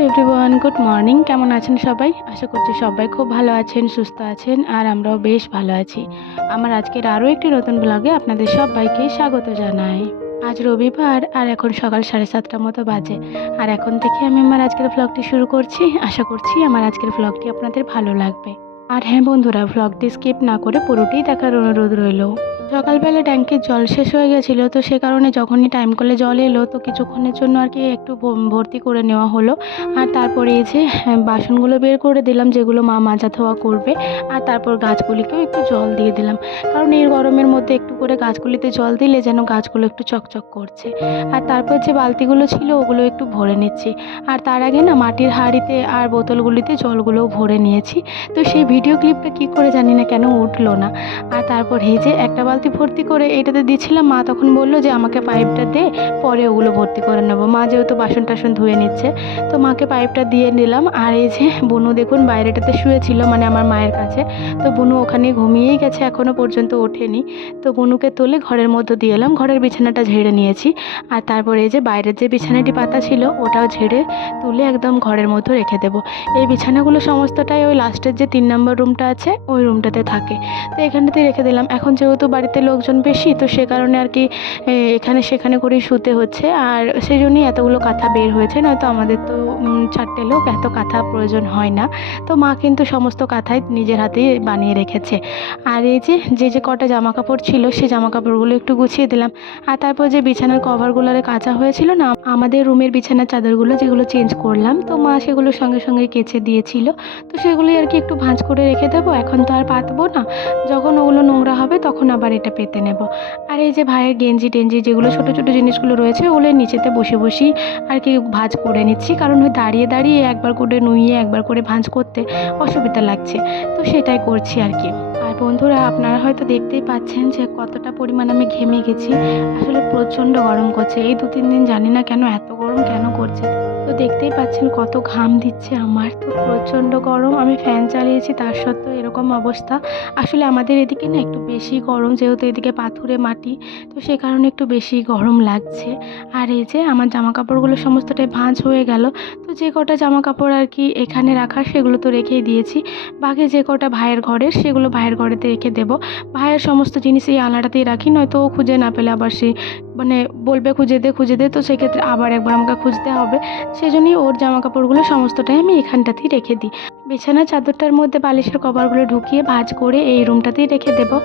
Hello everyone, good morning. কেমন আছেন সবাই? আশা করছি সবাই খুব ভালো আছেন, সুস্থ আছেন, আর আমরাও বেশ ভালো আছি। আমার আজকের আরও একটি নতুন ব্লগে আপনাদের সবাইকে স্বাগত জানাই। আজ রবিবার আর এখন সকাল 7:30টার মতো বাজে। আর এখন থেকে আমি আমার আজকের ব্লগটি শুরু করছি। আশা করছি আমার আজকের ব্লগটি আপনাদের ভালো লাগবে। আর হ্যাঁ বন্ধুরা, ব্লগটি স্কিপ না করে পুরোটাই দেখার অনুরোধ রইল। সকালবেলা ট্যাঙ্কির জল শেষ হয়ে গেছিলো, তো সে কারণে যখনই টাইম কলে জল এলো তো কিছুক্ষণের জন্য আর কি একটু ভর্তি করে নেওয়া হলো। আর তারপরে এই যে বাসনগুলো বের করে দিলাম, যেগুলো মা মাজা ধোয়া করবে। আর তারপর গাছগুলিকেও একটু জল দিয়ে দিলাম, কারণ এই গরমের মধ্যে একটু করে গাছগুলিতে জল দিলে যেন গাছগুলো একটু চকচক করছে। আর তারপর যে বালতিগুলো ছিল ওগুলো একটু ভরে নিচ্ছি। আর তার আগে না মাটির হাঁড়িতে আর বোতলগুলিতে জলগুলোও ভরে নিয়েছি। তো সেই ভিডিও ক্লিপটা কী করে জানি না কেন উঠলো না। আর তারপর এই যে একটা বালতি ভর্তি করে এটাতে দিচ্ছিলাম, মা তখন বললো যে আমাকে পাইপটা দে, পরে ওগুলো ভর্তি করে নেবো। মা যেহেতু বাসন টাসন ধুয়ে নিচ্ছে, তো মাকে পাইপটা দিয়ে নিলাম। আর এই যে বুনু দেখুন বাইরেটাতে শুয়েছিল, মানে আমার মায়ের কাছে। তো বুনু ওখানে ঘুমিয়েই গেছে, এখনও পর্যন্ত ওঠেনি। তো বুনুকে তুলে ঘরের মধ্যে দিয়ে এলাম, ঘরের বিছানাটা ঝেড়ে নিয়েছি। আর তারপরে এই যে বাইরের যে বিছানাটি পাতা ছিল ওটাও ঝেড়ে তুলে একদম ঘরের মধ্যে রেখে দেবো। এই বিছানাগুলো সমস্তটাই ওই লাস্টের যে 3 নম্বর রুমটা আছে ওই রুমটাতে থাকে। তো এখানটাতেই রেখে দিলাম। এখন যেহেতু বাড়িতে লোকজন বেশি, তো সে কারণে আর কি এখানে সেখানে করেই শুতে হচ্ছে। আর সেই জন্যই এতগুলো কাঁথা বের হয়েছে, নয়তো আমাদের তো 4টে লোক, এত কাঁথা প্রয়োজন হয় না। তো মা কিন্তু সমস্ত কাঁথাই নিজের হাতেই বানিয়ে রেখেছে। আর এই যে কটা জামা কাপড় ছিল সেই জামা কাপড়গুলো একটু গুছিয়ে দিলাম। আর তারপর যে বিছানার কভারগুলোরে কাচা হয়েছিল না, আমাদের রুমের বিছানার চাদরগুলো যেগুলো চেঞ্জ করলাম, তো মা সেগুলো সঙ্গে সঙ্গে কেচে দিয়েছিল। তো সেগুলোই আর কি একটু ভাঁজ করে রেখে দেবো, এখন তো আর পাতবো না। যখন ওগুলো নোংরা হবে তখন আবার এটা পেতে নেব। আর এই যে ভাইয়ের গেঞ্জি টেঞ্জি যেগুলো ছোটো ছোটো জিনিসগুলো রয়েছে ওগুলো নিচেতে বসে বসেই আর কি ভাঁজ করে নিচ্ছি, কারণ ওই দাঁড়িয়ে দাঁড়িয়ে একবার করে নুইয়ে একবার করে ভাঁজ করতে অসুবিধা লাগছে। তো সেটাই করছি আর কি। আর বন্ধুরা, আপনারা হয়তো দেখতেই পাচ্ছেন যে কতটা পরিমাণ আমি ঘেমে গেছি। আসলে প্রচণ্ড গরম করছে, এই 2-3 দিন জানি না কেন এত গরম কেন করছে। তো দেখতেই পাচ্ছেন কত ঘাম দিচ্ছে আমার, তো প্রচণ্ড গরম। আমি ফ্যান চালিয়েছি তার সত্ত্বেও এরকম অবস্থা। আসলে আমাদের এদিকে না একটু বেশি গরম, যেহেতু এদিকে পাথুরে মাটি, তো সে কারণে একটু বেশি গরম লাগছে। আর এই যে আমার জামা কাপড়গুলো সমস্তটাই ভাঁজ হয়ে গেল। তো যে কটা জামা কাপড় আর কি এখানে রাখার সেগুলো তো রেখেই দিয়েছি, বাকি যে কটা ভাইয়ের ঘরের সেগুলো ভাইয়ের ঘরেতে রেখে দেবো। ভাইয়ের সমস্ত জিনিস এই আলনাটাতেই রাখি, নয়তো ও খুঁজে না পেলে আবার সে মানে বলবে খুঁজে দে, তো সেক্ষেত্রে আবার একবার আমাকে খুঁজতে হবে। সেজন্যই ওর জামা কাপড়গুলো সমস্তটাই আমি এখানটাতেই রেখে দিই। বিছানার চাদরটার মধ্যে বালিশের কভারগুলো ঢুকিয়ে ভাঁজ করে এই রুমটাতেই রেখে দেবো।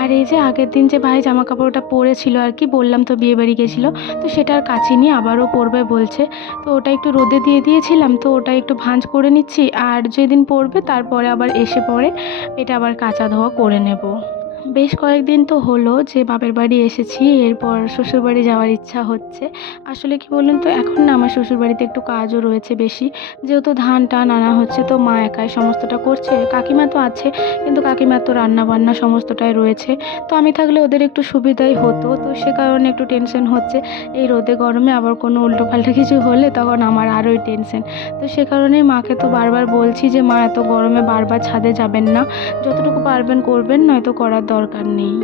আর এই যে আগের দিন যে ভাই জামা কাপড়টা পরেছিল আর কি, বললাম তো বিয়ে বাড়ি গেছিলো, তো সেটা আর কাচিনি, আবারও পরবে বলছে। তো ওটা একটু রোদে দিয়ে দিয়েছিলাম, তো ওটা একটু ভাঁজ করে নিচ্ছি। আর যেদিন পরবে তারপরে আবার এসে পরে এটা আবার কাচা ধোয়া করে নেব। বেশ কয়েকদিন তো হলো যে বাপের বাড়ি এসেছি, এরপর শ্বশুরবাড়ি যাওয়ার ইচ্ছা হচ্ছে। আসলে কি বলুন তো, এখন না আমার শ্বশুরবাড়িতে একটু কাজও রয়েছে বেশি, যেহেতু ধান টান আনা হচ্ছে, তো মা একাই সমস্তটা করছে। কাকিমা তো আছে, কিন্তু কাকিমার তো রান্না বান্না সমস্তটাই রয়েছে। তো আমি থাকলে ওদের একটু সুবিধাই হতো, তো সে কারণে একটু টেনশন হচ্ছে। এই রোদে গরমে আবার কোনো উল্টোপাল্টা কিছু হলে তখন আমার আরোই টেনশন। তো সে কারণেই মাকে তো বারবার বলছি যে মা এত গরমে বারবার ছাদে যাবেন না, যতটুকু পারবেন করবেন, নয়তো করার দরকার নেই।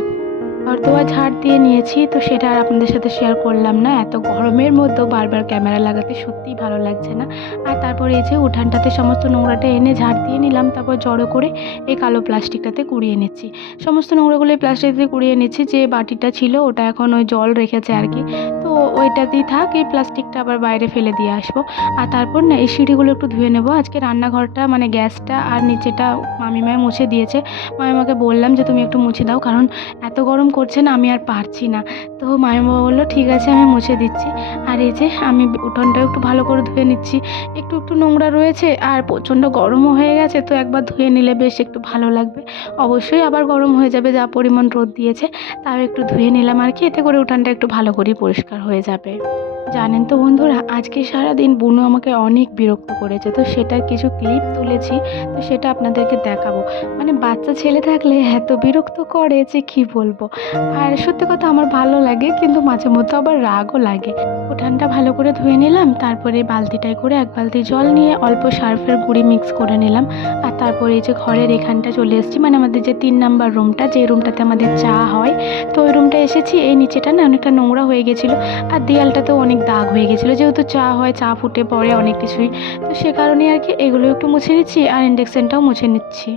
ঘরদোয়ার ঝাড় দিয়ে নিয়েছি, তো সেটা আর আপনাদের সাথে শেয়ার করলাম না। এত গরমের মধ্যেও বারবার ক্যামেরা লাগাতে সত্যিই ভালো লাগছে না। আর তারপরে এই যে উঠানটাতে সমস্ত নোংরাটা এনে ঝাড় দিয়ে নিলাম, তারপর জড়ো করে এই কালো প্লাস্টিকটাতে কুড়িয়ে নিচ্ছি। সমস্ত নোংরাগুলো এই প্লাস্টিকটাতে কুড়িয়ে নিচ্ছি। যে বাটিটা ছিল ওটা এখন ওই জল রেখেছে আর কি, তো ওইটাতেই থাক, এই প্লাস্টিকটা আবার বাইরে ফেলে দিয়ে আসবো। আর তারপর না এই সিঁড়িগুলো একটু ধুয়ে নেবো। আজকে রান্নাঘরটা মানে গ্যাসটা আর নিচেটা মামিমায় মুছে দিয়েছে। মামিমাকে বললাম যে তুমি একটু মুছে দাও, কারণ এত গরম করছে না, আমি আর পারছি না। তো মামিমা বললো ঠিক আছে আমি মুছে দিচ্ছি। আর এই যে আমি উঠোনটাও একটু ভালো করে ধুয়ে নিচ্ছি। একটু একটু নোংরা রয়েছে আর প্রচণ্ড গরমও হয়ে গেছে, তো একবার ধুয়ে নিলে বেশ একটু ভালো লাগবে। অবশ্যই আবার গরম হয়ে যাবে, যা পরিমাণ রোদ দিয়েছে, তাও একটু ধুয়ে নিলাম আর কি, এতে করে উঠানটা একটু ভালো করেই পরিষ্কার হয়ে যাবে। জানেন তো বন্ধুরা, আজকে সারাদিন বুনু আমাকে অনেক বিরক্ত করেছে, তো সেটার কিছু ক্লিপ তুলেছি, তো সেটা আপনাদেরকে দেখাবো। মানে বাচ্চা ছেলে থাকলে এত বিরক্ত করে যে কী বলবো। আর সত্যি কথা আমার ভালো লাগে, কিন্তু মাঝে মধ্যে আবার রাগও লাগে। উঠানটা ভালো করে ধুয়ে নিলাম, তারপরে বালতিটায় করে 1 বালতি জল নিয়ে অল্প সার্ফের গুঁড়ি মিক্স করে নিলাম। আর তারপরে এই যে ঘরের এখানটা চলে এসেছি, মানে আমাদের যে 3 নাম্বার রুমটা, যে রুমটাতে আমাদের চা হয়, তো ওই রুমটা এসেছি। এই নিচেটা না অনেকটা নোংরা হয়ে গেছিলো, আর দেয়ালটাতেও অনেক দাগ হয়ে গেছিলো, যেহেতু চা হয়, চা ফুটে পড়ে অনেক কিছুই, তো সে কারণে আর কি এগুলো একটু মুছে নিচ্ছি আর ইন্ডাকশানটাও মুছে নিচ্ছি।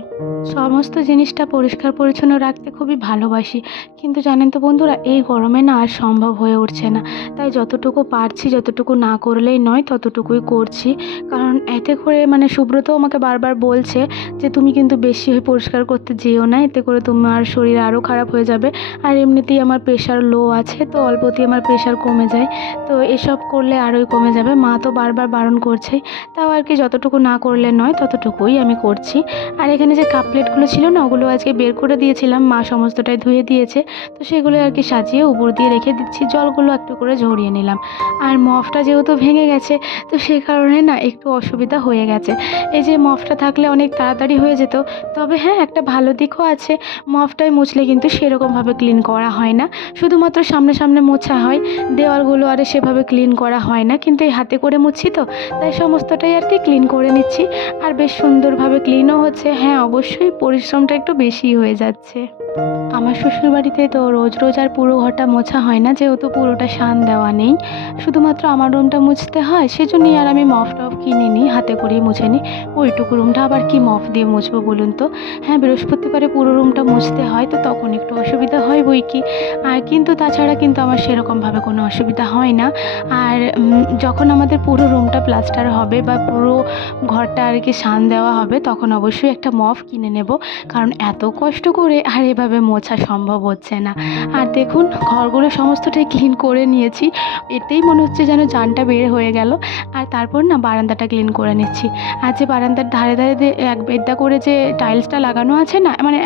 সমস্ত জিনিসটা পরিষ্কার পরিচ্ছন্ন রাখতে খুবই ভালোবাসি, কিন্তু জানেন তো বন্ধুরা, এই গরমে না আর সম্ভব হয়ে উঠছে না। তাই যতটুকু পারছি, যতটুকু না করলেই নয় ততটুকুই করছি। কারণ এতে করে মানে সুব্রত আমাকে বারবার বলছে যে তুমি কিন্তু বেশি হয়ে পরিষ্কার করতে যেও না, এতে করে তোমার শরীর আরও খারাপ হয়ে যাবে। আর এমনিতেই আমার প্রেশার লো আছে, তো অল্পতেই আমার প্রেশার কমে যায়, তো এসব করলে আরোই কমে যাবে। মা তো বারবার বারণ করছেই, তাও আর কি যতটুকু না করলে নয় ততটুকুই আমি করছি। আর এখানে যে কাপ প্লেটগুলো ছিল না, ওগুলো আজকে বের করে দিয়েছিলাম, মা সমস্তটাই ধুয়ে দিয়েছে, তো সেগুলো আর কি সাজিয়ে উপর দিয়ে রেখে দিচ্ছি, জলগুলো একটু করে ঝরিয়ে নিলাম। আর মফটা যেহেতু ভেঙে গেছে, তো সে কারণে না একটু অসুবিধা হয়ে গেছে। এই যে মফটা থাকলে অনেক তাড়াতাড়ি হয়ে যেত, তবে হ্যাঁ একটা ভালো দিকও আছে, মফটাই মুছলে কিন্তু সেরকমভাবে ক্লিন করা হয় না, শুধুমাত্র সামনে সামনে মোছা হয়, দেওয়ালগুলো আর সেভাবে ক্লিন করা হয় না। কিন্তু এই হাতে করে মুছছি তো, তাই সমস্তটাই আর কি ক্লিন করে নিচ্ছি, আর বেশ সুন্দরভাবে ক্লিনও হচ্ছে। হ্যাঁ অবশ্যই পরিশ্রমটা একটু বেশিই হয়ে যাচ্ছে। আমার শ্বশুরবাড়িতে তো রোজ রোজ আর পুরো ঘরটা মোছা হয় না, যেহেতু পুরোটা শান দেওয়া নেই, শুধুমাত্র আমার রুমটা মুছতে হয়, সেজন্যই আর আমি মফ টফ কিনে নিই, হাতে করেই মুছে নিই। ওইটুকু রুমটা আবার কি মফ দিয়ে মুছবো বলুন তো। হ্যাঁ বৃহস্পতিবারে পুরো রুমটা মুছতে হয়, তো তখন একটু অসুবিধা হয় বই কি, আর কিন্তু তাছাড়া কিন্তু আমার সেরকমভাবে কোনো অসুবিধা হয় না। আর যখন আমাদের পুরো রুমটা প্লাস্টার হবে বা পুরো ঘরটা আর কি শান দেওয়া হবে, তখন অবশ্যই একটা মফ কিনে নেব, কারণ এত কষ্ট করে আর এভাবে মোছা সম্ভব হচ্ছে না। আর দেখুন ঘরগুলো সমস্তটাই ক্লিন করে নিয়েছি, এতেই মনে হচ্ছে যেন জানটা বের হয়ে গেল। আর তারপর না বারান্দাটা ক্লিন করে নিচ্ছি। আর যে বারান্দার ধারে ধারে এক বেদ্দা করে যে টাইলসটা লাগানো আছে না, মানে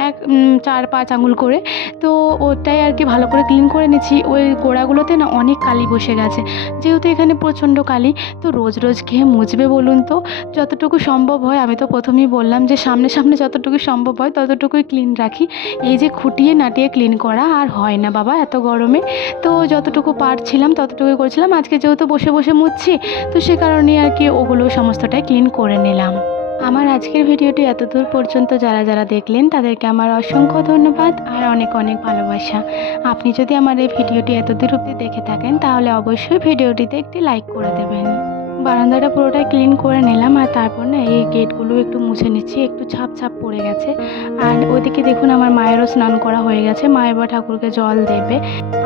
4-5 আঙুল করে, তো ওটাই আর কি ভালো করে ক্লিন করে নিচ্ছি। ওই গোড়াগুলোতে না অনেক কালি বসে গেছে, যেহেতু এখানে প্রচণ্ড কালি, তো রোজ রোজ খেয়ে মুছবে বলুন তো। যতটুকু সম্ভব হয়, আমি তো প্রথমেই বললাম যে সামনে সামনে যতটুকু সম্ভব হয় ততটুকুই ক্লিন রাখি। এই যে খুঁটিয়ে নাটিয়ে ক্লিন করা আর হয় না বাবা এত গরমে, তো যতটুকু পারছিলাম ততটুকুই করছিলাম। আজকে যেহেতু বসে বসে মুছছি, তো সে কারণেই আর কি ওগুলো সমস্তটাই ক্লিন করে নিলাম। আমার আজকের ভিডিওটি এতদূর পর্যন্ত যারা যারা দেখলেন তাদেরকে আমার অসংখ্য ধন্যবাদ আর অনেক অনেক ভালোবাসা। আপনি যদি আমার এই ভিডিওটি এতদূর অবধি দেখে থাকেন, তাহলে অবশ্যই ভিডিওটিতে একটি লাইক করে দেবেন। বারান্দাটা পুরোটাই ক্লিন করে নিলাম, আর তারপর না এই গেটগুলো একটু মুছে নিচ্ছি, একটু ছাপ ছাপ পড়ে গেছে। আর ওইদিকে দেখুন আমার মায়েরও স্নান করা হয়ে গেছে, মা এবার ঠাকুরকে জল দেবে।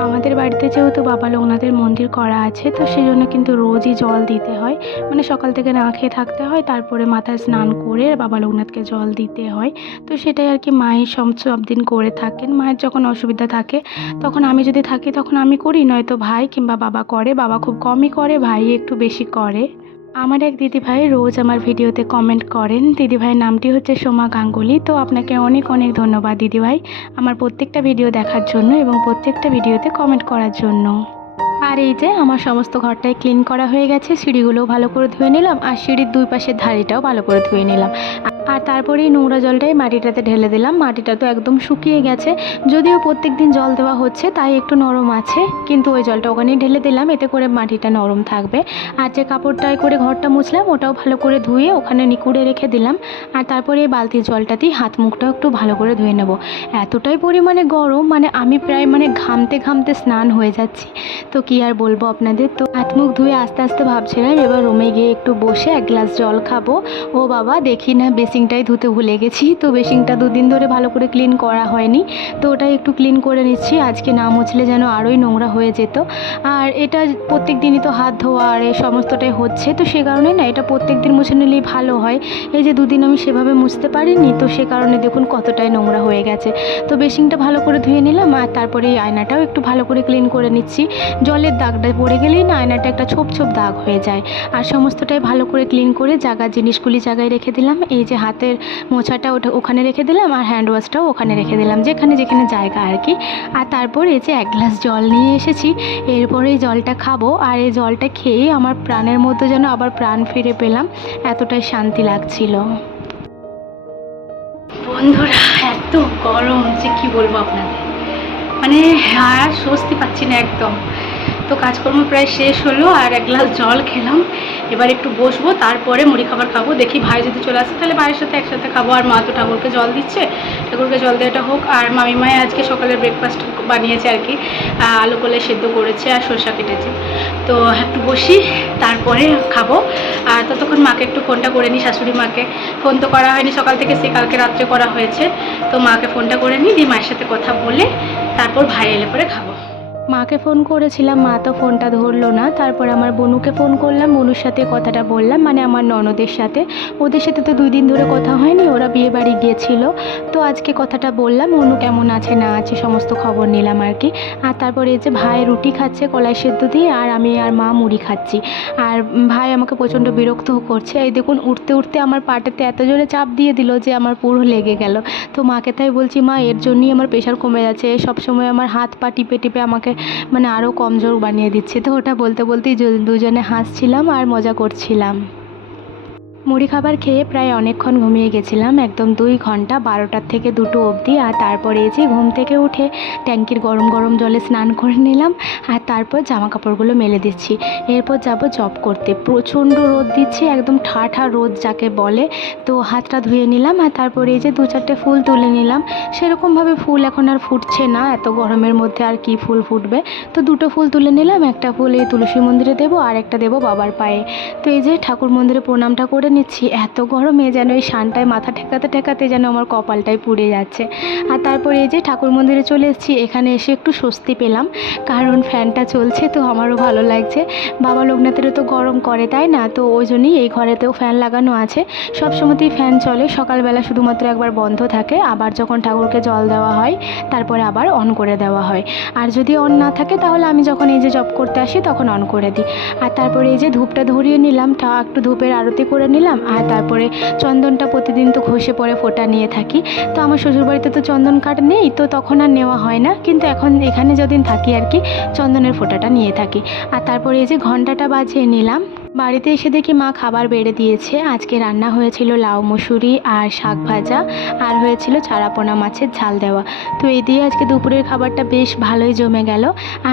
আমাদের বাড়িতে যেহেতু বাবা লোকনাথের মন্দির করা আছে, তো সেই জন্য কিন্তু রোজই জল দিতে হয়, মানে সকাল থেকে না খেয়ে থাকতে হয়, তারপরে মাথায় স্নান করে বাবা লোকনাথকে জল দিতে হয়। তো সেটাই আর কি মায়ের সব দিন করে থাকেন। মায়ের যখন অসুবিধা থাকে তখন আমি যদি থাকি তখন আমি করি, নয়তো ভাই কিংবা বাবা করে। বাবা খুব কমই করে, ভাই একটু বেশি করে। আমার এক দিদিভাই রোজ আমার ভিডিওতে কমেন্ট করেন, দিদিভাইয়ের নামটি হচ্ছে সোমা গাঙ্গুলি। তো আপনাকে অনেক অনেক ধন্যবাদ দিদিভাই, আমার প্রত্যেকটা ভিডিও দেখার জন্য এবং প্রত্যেকটা ভিডিওতে কমেন্ট করার জন্য। আর এই যে আমার সমস্ত ঘরটাই ক্লিন করা হয়ে গেছে, সিঁড়িগুলোও ভালো করে ধুয়ে নিলাম, আর সিঁড়ির দুই পাশের ধারিটাও ভালো করে ধুয়ে নিলাম। আর তারপরেই নোংরা জলটাই মাটিটাতে ঢেলে দিলাম। মাটিটা তো একদম শুকিয়ে গেছে, যদিও প্রত্যেক দিন জল দেওয়া হচ্ছে তাই একটু নরম আছে, কিন্তু ওই জলটা ওখানেই ঢেলে দিলাম, এতে করে মাটিটা নরম থাকবে। আর যে কাপড়টায় করে ঘরটা মুছলাম ওটাও ভালো করে ধুয়ে ওখানে নিকুড়ে রেখে দিলাম। আর তারপরে এই বালতির জলটাতেই হাত মুখটাও একটু ভালো করে ধুয়ে নেব। এতটাই পরিমাণে গরম, মানে আমি প্রায় ঘামতে ঘামতে স্নান হয়ে যাচ্ছি, তো কি আর বলবো আপনাদের। তো হাত মুখ ধুয়ে আস্তে আস্তে ভাবছিলাম এবার রুমে গিয়ে একটু বসে এক গ্লাস জল খাবো। ও বাবা, দেখি না বেসিংটাই ধুতে ভুলে গেছি, তো বেসিংটা 2 দিন ধরে ভালো করে ক্লিন করা হয়নি, তো ওটাই একটু ক্লিন করে নিচ্ছি। আজকে না মুছলে যেন আরোই নোংরা হয়ে যেত। আর এটা প্রত্যেক দিনই তো হাত ধোয়া আর এই সমস্তটাই হচ্ছে, তো সে কারণে না এটা প্রত্যেক দিন মুছে নিলেই ভালো হয়। এই যে 2 দিন আমি সেভাবে মুছতে পারিনি, তো সে কারণে দেখুন কতটাই নোংরা হয়ে গেছে। তো বেসিংটা ভালো করে ধুয়ে নিলাম, আর তারপরে এই আয়নাটাও একটু ভালো করে ক্লিন করে নিচ্ছি। জলের দাগটা পড়ে গেলেই না আয়নাটা একটা ছোপ ছোপ দাগ হয়ে যায়। আর সমস্তটাই ভালো করে ক্লিন করে জায়গার জিনিসগুলি জায়গায় রেখে দিলাম। এই যে হাতের মোছাটা ওখানে রেখে দিলাম, আর হ্যান্ড ওয়াশটাও ওখানে রেখে দিলাম, যেখানে যেখানে জায়গা আর কি। আর তারপর এই যে 1 গ্লাস জল নিয়ে এসেছি, এরপরে এই জলটা খাবো। আর এই জলটা খেয়েই আমার প্রাণের মধ্যে যেন আবার প্রাণ ফিরে পেলাম, এতটাই শান্তি লাগছিল। বন্ধুরা এত গরম যে কি বলবো আপনাদের, মানে আর স্বস্তি পাচ্ছি না একদম। তো তো কাজকর্ম প্রায় শেষ হলো, আর এক গ্লাস জল খেলাম। এবার একটু বসবো, তারপরে মুড়ি খাবার খাবো। দেখি ভাই যদি চলে আসে তাহলে ভাইয়ের সাথে একসাথে খাবো। আর মা তো ঠাকুরকে জল দিচ্ছে, ঠাকুরকে জল দেওয়াটা হোক। আর মামিমায় আজকে সকালের ব্রেকফাস্ট বানিয়েছে আর কি, আলু কলে সেদ্ধ করেছে আর সরষা কেটেছে। তো একটু বসি, তারপরে খাবো। আর ততক্ষণ মাকে একটু ফোনটা করে নিই, শাশুড়ি মাকে। ফোন তো করা হয়নি সকাল থেকে, সে কালকে রাত্রে করা হয়েছে। তো মাকে ফোনটা করে নিই, দিয়ে মায়ের সাথে কথা বলে তারপর ভাই এলে পরে খাবো। মাকে ফোন করেছিলাম, মা তো ফোনটা ধরলো না। তারপর আমার বোনুকে ফোন করলাম, বোনুর সাথে কথাটা বললাম, মানে আমার ননদের সাথে। ওদের সাথে তো 2 দিন ধরে কথা হয়নি, ওরা বিয়ে বাড়ি গিয়েছিল। তো আজকে কথাটা বললাম, অনু কেমন আছে না আছে সমস্ত খবর নিলাম আর কি। আর তারপরে এই যে ভাই রুটি খাচ্ছে কলাই সেদ্ধ দিয়ে, আর আমি আর মা মুড়ি খাচ্ছি। আর ভাই আমাকে প্রচণ্ড বিরক্তও করছে। এই দেখুন উঠতে উঠতে আমার পাটাতে এত জোরে চাপ দিয়ে দিল যে আমার পুরো লেগে গেল। তো মাকে তাই বলছি, মা এর জন্যই আমার প্রেশার কমে যাচ্ছে, সবসময় আমার হাত পা টিপে টিপে আমাকে মানে আরও কমজোর বানিয়ে দিচ্ছে। তো ওটা বলতে বলতেই দুজনে হাসছিলাম আর মজা করছিলাম। মুড়ি খাবার খেয়ে প্রায় অনেকক্ষণ ঘুমিয়ে গেছিলাম, একদম 2 ঘন্টা, 12টার থেকে 2টো অবধি। আর তারপরে এই যে ঘুম থেকে উঠে ট্যাঙ্কির গরম গরম জলে স্নান করে নিলাম, আর তারপর জামা কাপড়গুলো মেলে দিচ্ছি। এরপর যাব জব করতে। প্রচণ্ড রোদ দিচ্ছে, একদম ঠাঠা রোদ যাকে বলে। তো হাতটা ধুয়ে নিলাম, আর তারপরে এই যে 2-4টে ফুল তুলে নিলাম। সেরকমভাবে ফুল এখন আর ফুটছে না, এত গরমের মধ্যে আর কি ফুল ফুটবে। তো 2টো ফুল তুলে নিলাম, একটা ফুল এই তুলসী মন্দিরে দেবো, আর একটা দেবো বাবার পায়ে। তো এই যে ঠাকুর মন্দিরে প্রণামটা করে নিচ্ছি। এত গরমে যেন এই শানটায় মাথা ঠেকাতে ঠেকাতে যেন আমার কপালটাই পুড়ে যাচ্ছে। আর তারপরে এই যে ঠাকুর মন্দিরে চলে এসেছি। এখানে এসে একটু স্বস্তি পেলাম, কারণ ফ্যানটা চলছে, তো আমারও ভালো লাগছে। বাবা লোকনাথেরও তো গরম করে, তাই না? তো ওই জন্যই এই ঘরেতেও ফ্যান লাগানো আছে। সব সময়তেই ফ্যান চলে, সকালবেলা শুধুমাত্র একবার বন্ধ থাকে, আবার যখন ঠাকুরকে জল দেওয়া হয় তারপরে আবার অন করে দেওয়া হয়। আর যদি অন না থাকে তাহলে আমি যখন এই যে জব করতে আসি তখন অন করে দিই। আর তারপরে এই যে ধূপটা ধরিয়ে নিলাম, একটু ধূপের আরতি করে নিলাম। আর তারপরে চন্দনটা প্রতিদিন তো ঘষে পরে ফোঁটা নিয়ে থাকি। তো আমার শ্বশুরবাড়িতে তো চন্দন কাঠ নেই, তো তখন আর নেওয়া হয় না, কিন্তু এখন এখানে যদিন থাকি আর কি চন্দনের ফোঁটাটা নিয়ে থাকি। আর তারপরে এই যে ঘন্টাটা বাজিয়ে নিলাম। বাড়িতে এসে দেখি মা খাবার বেড়ে দিয়েছে। আজকে রান্না হয়েছিল লাউ মুসুরি আর শাক ভাজা, আর হয়েছিল চারাপোনা মাছের ঝাল দেওয়া। তো এই দিয়ে আজকে দুপুরের খাবারটা বেশ ভালোই জমে গেল।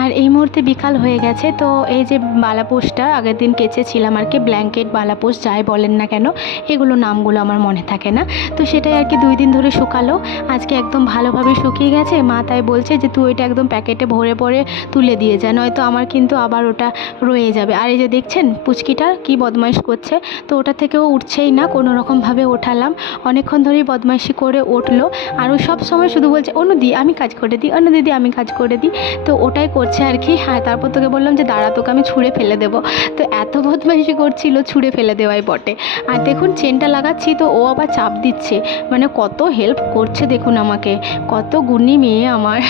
আর এই মুহূর্তে বিকাল হয়ে গেছে। তো এই যে বালাপোষটা আগের দিন কেচেছিলাম আর কি, ব্ল্যাঙ্কেট বালাপোষ যাই বলেন না কেন, এগুলো নামগুলো আমার মনে থাকে না। তো সেটাই আর কি 2 দিন ধরে শুকালো, আজকে একদম ভালোভাবে শুকিয়ে গেছে। মা তাই বলছে যে তুই ওইটা একদম প্যাকেটে ভরে পরে তুলে দিয়ে যা, নয়তো আমার কিন্তু আবার ওটা রয়ে যাবে। আর এই যে দেখছেন পুচকিটা কি বদমাইশ করছে, তো ওটা থেকেও উঠছেই না, কোনো রকমভাবে ওঠালাম, অনেকক্ষণ ধরেই বদমাইশি করে উঠলো। আর ও সব সময় শুধু বলছে অনুদি আমি কাজ করে দিই, অনুদিদি আমি কাজ করে দিই। তো ওটাই করছে আর কি। আর তারপর তোকে বললাম যে দাঁড়া তোকে আমি ছুঁড়ে ফেলে দেবো। তো এত বদমাইশি করছিল, ছুঁড়ে ফেলে দেওয়াই বটে। আর দেখুন চেনটা লাগাচ্ছি, তো ও আবার চাপ দিচ্ছে, মানে কত হেল্প করছে দেখুন আমাকে, কত গুণী মেয়ে আমার।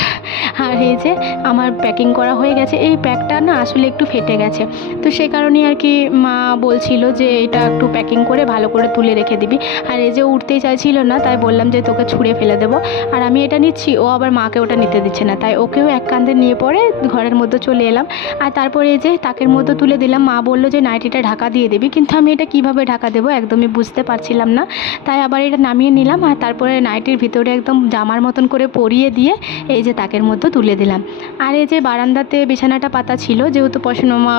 আর এই যে আমার প্যাকিং করা হয়ে গেছে। এই প্যাকটা না আসলে একটু ফেটে গেছে, তো সেই কারণেই আর কি মা বলছিল যে এটা একটু প্যাকিং করে ভালো করে তুলে রেখে দিবি। আর এই যে উঠতেই চাইছিল না, তাই বললাম যে তোকে ছুঁড়ে ফেলে দেবো। আর আমি এটা নিচ্ছি, ও আবার মাকে ওটা নিতে দিচ্ছে না, তাই ওকেও এক কাঁধে নিয়ে পরে ঘরের মধ্যে চলে এলাম। আর তারপরে এই যে তাকের মধ্যে তুলে দিলাম। মা বললো যে নাইটিটা ঢাকা দিয়ে দিবি, কিন্তু আমি এটা কিভাবে ঢাকা দেবো একদমই বুঝতে পারছিলাম না, তাই আবার এটা নামিয়ে নিলাম। আর তারপরে নাইটির ভিতরে একদম জামার মতন করে পরিয়ে দিয়ে এই যে তাকের মধ্যে তুলে দিলাম। আর এই যে বারান্দাতে বিছানাটা পাতা ছিল, যেহেতু পশনমা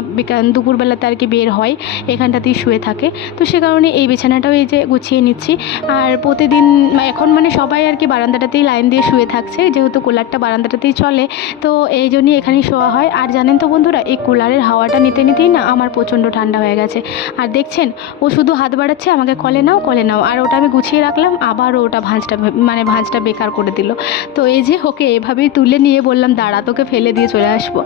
দুপুরবেলাতে আর কি বের হয়, এখানটাতেই শুয়ে থাকে, তো সে কারণে এই বিছানাটাও এই যে গুছিয়ে নিচ্ছি। আর প্রতিদিন এখন মানে সবাই আর কি বারান্দাটাতেই লাইন দিয়ে শুয়ে থাকছে, যেহেতু কুলারটা বারান্দাটাতেই চলে, তো এই জন্যই এখানেই শোয়া হয়। আর জানেন তো বন্ধুরা, এই কুলারের হাওয়াটা নিতে নিতেই না আমার প্রচণ্ড ঠান্ডা হয়ে গেছে। আর দেখছেন ও শুধু হাত বাড়াচ্ছে আমাকে, কলে নাও কলে নাও, আর ওটা আমি গুছিয়ে রাখলাম, আবারও ওটা ভাঁজটা বেকার করে দিল। তো এই যে ওকে এভাবেই তুলে নিয়ে বললাম দাঁড়া তোকে ফেলে দিয়ে চলে আসবো।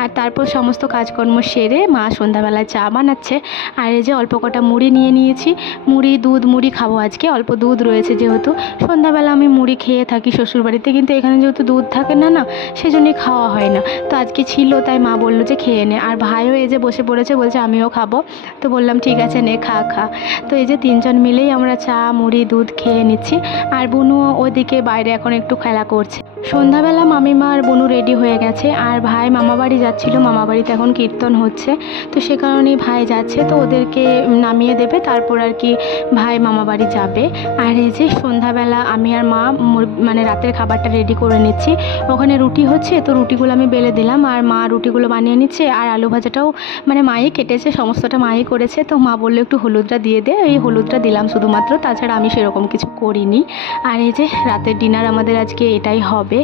আর তারপর সমস্ত কাজকর্ম সেরে মা সন্ধ্যাবেলায় চা বানাচ্ছে। আর এই যে অল্প কটা মুড়ি নিয়ে নিয়েছি, মুড়ি খাবো আজকে, অল্প দুধ রয়েছে যেহেতু। সন্ধ্যাবেলা আমি মুড়ি খেয়ে থাকি শ্বশুরবাড়িতে, কিন্তু এখানে যেহেতু দুধ থাকে না না, সেজন্যই খাওয়া হয় না। তো আজকে ছিল, তাই মা বললো যে খেয়ে নে। আর ভাইও এই যে বসে পড়েছে, বলছে আমিও খাবো। তো বললাম ঠিক আছে নে খা। তো এই যে 3 জন মিলেই আমরা চা মুড়ি দুধ খেয়ে নিচ্ছি। আর বুনুও ওইদিকে বাইরে এখন একটু খেলা করছে। সন্ধ্যাবেলা মামিমা আর বনু রেডি হয়ে গেছে, আর ভাই মামাবাড়ি যাচ্ছিল, মামাবাড়িতে এখন কীর্তন হচ্ছে, তো সে কারণেই ভাই যাচ্ছে, তো ওদেরকে নামিয়ে দেবে, তারপর আর কি ভাই মামাবাড়ি যাবে। আর এই যে সন্ধ্যাবেলা আমি আর মা মানে রাতের খাবারটা রেডি করে নিচ্ছি। ওখানে রুটি হচ্ছে, তো রুটিগুলো আমি বেলে দিলাম, আর মা রুটিগুলো বানিয়ে নিচ্ছে, আর আলু ভাজাটাও মানে মাই কেটেছে, সমস্তটা মাই করেছে। তো মা বললো একটু হলুদটা দিয়ে দে, এই হলুদটা দিলাম শুধুমাত্র, তাছাড়া আমি সেরকম কিছু করিনি। আর এই যে রাতের ডিনার আমাদের আজকে এটাই হবে।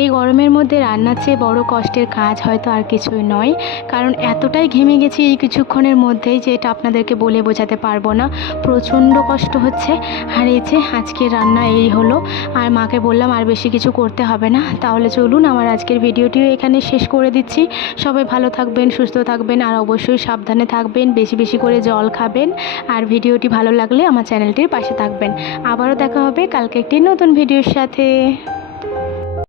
এই গরমের মধ্যে রান্নার চেয়ে বড় কষ্টের কাজ হয়তো আর কিছুই নয়, কারণ এতটাই ঘেমে গেছি এই কিছুক্ষণের মধ্যেই যে এটা আপনাদেরকে বলে বোঝাতে পারবো না, প্রচণ্ড কষ্ট হচ্ছে। আর এই যে আজকের রান্না এই হলো, আর মাকে বললাম আর বেশি কিছু করতে হবে না। তাহলে চলুন আমার আজকের ভিডিওটিও এখানে শেষ করে দিচ্ছি। সবাই ভালো থাকবেন, সুস্থ থাকবেন, আর অবশ্যই সাবধানে থাকবেন, বেশি বেশি করে জল খাবেন, আর ভিডিওটি ভালো লাগলে আমার চ্যানেলটির পাশে থাকবেন। আবারও দেখা হবে কালকে একটি নতুন ভিডিওর সাথে।